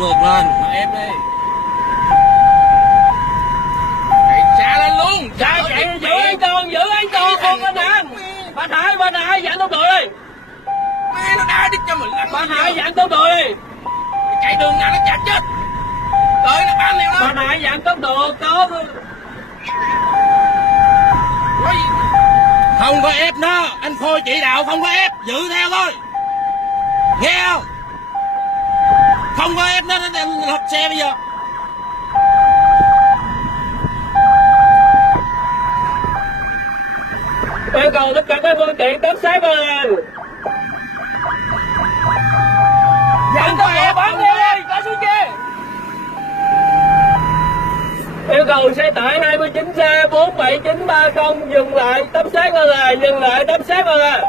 vượt lên, ép đi. Chạy xa lên luôn. Chạy giữ an toàn không anh em. Bà Hải dặn tốc độ đi. Mẹ nó đá đi cho mình lăn. Bà Hải dặn tốc độ đi. Chạy đường nào nó chả chết. Đợi nó bám theo nó. Bà Hải dặn tốc độ có. Không có ép nó, anh Khôi chỉ đạo không có ép, giữ theo thôi. Nghe không? Không có ép nó lật xe bây giờ. Yêu cầu tất cả các phương tiện tốc sát lên. Dặn tốc độ bắn đi, có xuống kia. Yêu cầu xe tải 29 xe 47930 dừng lại tấp sát lên là dừng lại tấp sát lên là.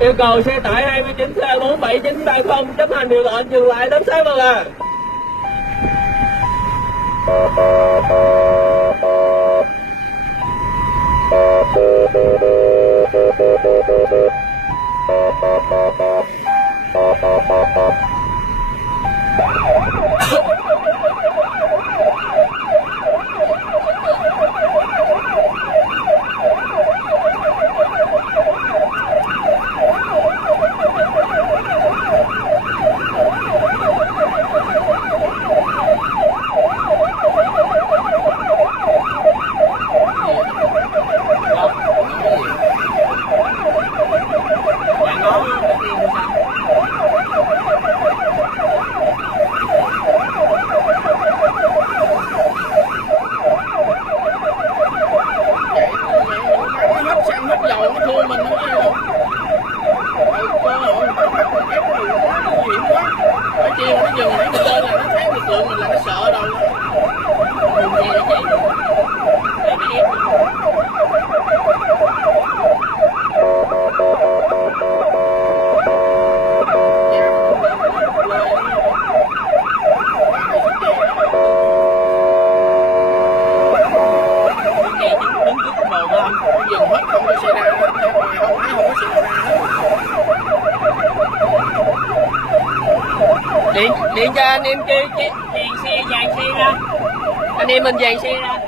Yêu cầu xe tải 29 xe 47930 chấp hành điều lệnh dừng lại tấp sát lên là. Điện cho anh em kia dàn xe ra, anh em mình dàn xe ra.